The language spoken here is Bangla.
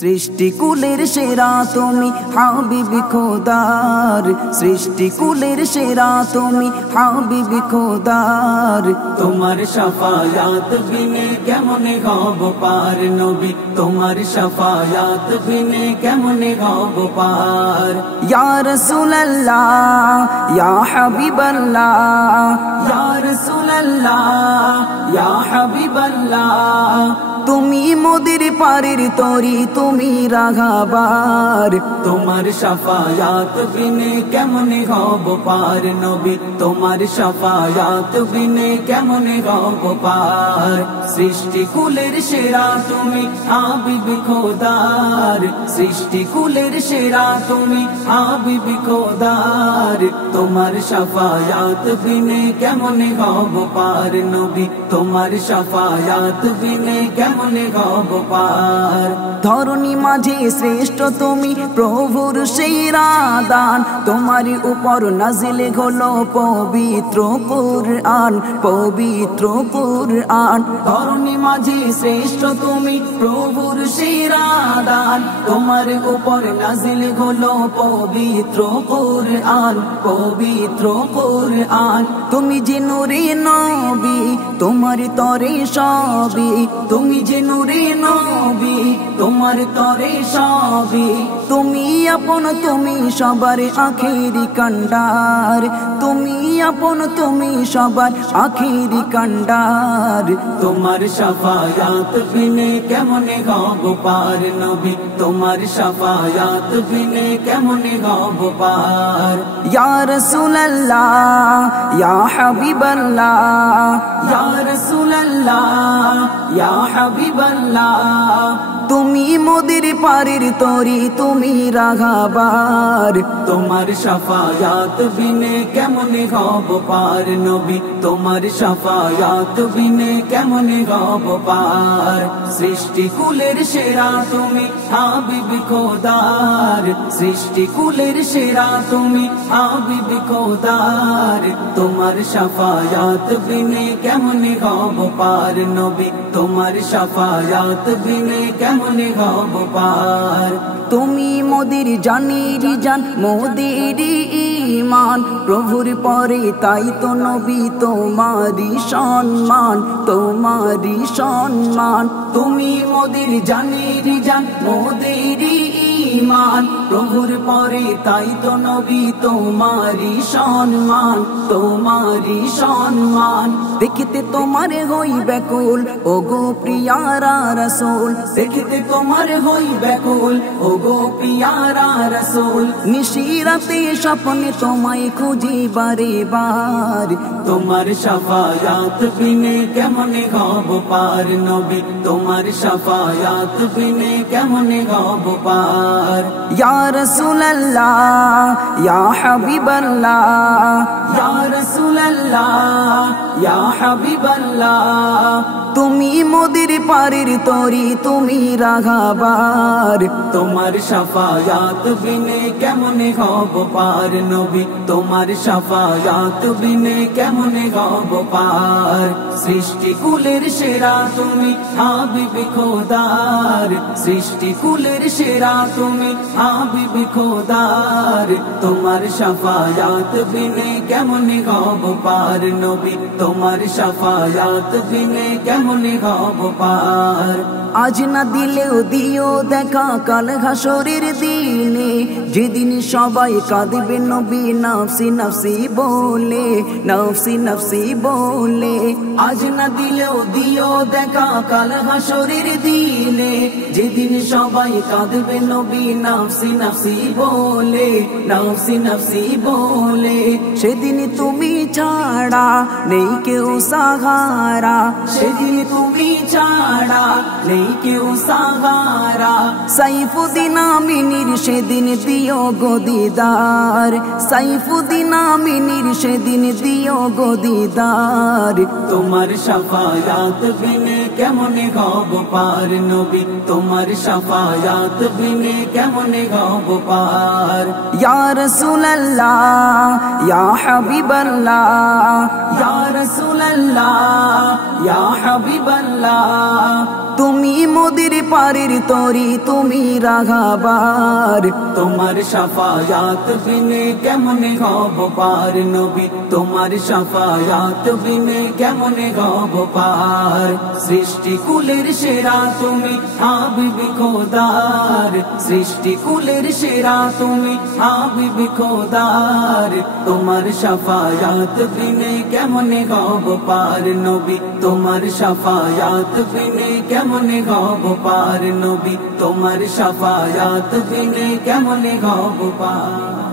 সৃষ্টি কুলের সেরা তুমি হাবিবি খোদার, সৃষ্টি কুলের সেরা তুমি হাবিবি খোদার। তোমার শাফায়াত বিনে কেমনে হব পার নবী, তোমার শাফায়াত বিনে কেমনে হব পার। ইয়া রাসূলুল্লাহ ইয়া হাবিবাল্লাহ, ইয়া রাসূলুল্লাহ ইয়া হাবিবাল্লাহ, তুমি মোদের পারের তরি তুমি রাঘাবার। তোমার শাফায়াত বিনে কেমনে হব পার নবী, তোমার শাফায়াত বিনে কেমনে হব পার। সৃষ্টি কুলের সেরা তুমি হাবিবি খোদার, সৃষ্টি কুলের সেরা তুমি হাবিবি খোদার। তোমার শাফায়াত বিনে কেমনে হব পার নবী, তোমার শাফায়াত বিনে কেমনে হব পার। ধরণী মাঝে শ্রেষ্ঠ তুমি প্রভুর সেরা দান, তোমার উপর নাজিল হলো পবিত্র কুরআন, পবিত্র কুরআন। ধরণী মাঝে শ্রেষ্ঠ তুমি প্রভুর সেরা দান, তোমার উপর নাজিল হলো পবিত্র কুরআন, পবিত্র কুরআন। তুমি যে নূরে নবী তোমার তরে সবই, তুমি যে নূরে নবী তোমার তরে সবই। তুমি আপন তুমি সবার আখেরি কান্ডার, তুমি আপন তুমি সবার আখেরি কান্ডার। তোমার শাফায়াত বিনে কেমনে হব পার নবী, তোমার শাফায়াত বিনে কেমনে হব পার। ইয়া রাসূলুল্লাহ ইয়া হাবিবাল্লাহ, ইয়া রাসূলুল্লাহ ইয়া হাবিবাল্লাহ, তুমি মোদের পারের তরি তুমি রাঘাবার। তোমার শাফায়াত বিনে কেমনে হব পার নবী, তোমার শাফায়াত বিনে কেমনে হব পার। সৃষ্টি কুলের সেরা তুমি হাবিবি খোদার, সৃষ্টি কুলের সেরা তুমি হাবিবি খোদার। তোমার শাফায়াত বিনে কেমনে হব পার নবী, তোমার শাফায়াত বিনে কেমনে হব পার। তুমি মোদের জানির জান মোদের ঈমান, প্রভুর পরে তাই তো নবী তোমারি সম্মান, তোমারি সম্মান। তুমি মোদের জানির জান মোদের ঈমান, প্রভুর পরে তাই তো নবী তোমারি সম্মান, তোমারি সম্মান। দেখিতে তোমার হই ব্যাকুল ও গো প্রিয়ারা রাসূল, দেখিতে তোমার হই ব্যাকুল ও গো প্রিয়ারা রাসূল। নিশিরাতে স্বপ্নে তোমায় খুঁজি বারে বার। তোমার শাফায়াত বিনে কেমনে হব পার নবী, তোমার শাফায়াত বিনে কেমনে হব পার। ইয়া রাসূলুল্লাহ ইয়া হাবিবাল্লাহ, ইয়া রাসূলুল্লাহ ইয়া হাবিবাল্লাহ, তুমি মোদের পারের তরি তুমি রাঘাবার। তোমার শাফায়াত বিনে কেমনে হব পার নবী, তোমার শাফায়াত বিনে কেমনে হব পার। সৃষ্টি কুলের সেরা তুমি হাবিবি খোদার, সৃষ্টি কুলের সেরা তুমি হাবিবি খোদার। তোমার শাফায়াত বিনে কেমনে হব পার নবী, তোমার শাফায়াত বিনে কেমনে হব পার। আজ না দিলেও দিও দেখা কাল হাসরের দিনে, যেদিন সবাই কাঁদবে নবী নফসি নফসি বলে, নফসি নফসি বলে। আজ না দিলেও দিও দেখা কাল হাসরের দিনে, যেদিন সবাই কাঁদবে নবী নফসি নফসি বলে, নফসি নফসি বলে। সেদিন তুমি ছাড়া নেই কেউ সাহারা, সেদিন তুমি ছাড়া নেই কেউ সাহারা। সাইফুদ্দিন আমিনীর সেদিন দিও গো দিদার, সাইফুদ্দিন আমিনীর সেদিন দিও গো দিদার। তোমার শাফায়াত বিনে কেমনে হব পার নবী, তোমার শাফায়াত বিনে কেমনে হব পার। ইয়া রাসূলুল্লাহ ইয়া হাবিবাল্লাহ, ইয়া রাসূলুল্লাহ ইয়া হাবিবাল্লাহ, তুমি মোদের পারের তরি তুমি রাঘাবার তোমার শাফায়াত বিনে কেমনে হব পার নবী তোমার শাফায়াত বিনে কেমনে হব পার সৃষ্টি কুলের সেরা তুমি হাবিবি খোদার সৃষ্টি কুলের সেরা তুমি হাবিবি খোদার তোমার শাফায়াত বিনে কেমনে হব পার নবী তোমার শাফায়াত বিনে কেমনে হব পার নবী তোমার শাফায়াত বিনে কেমনে হব পার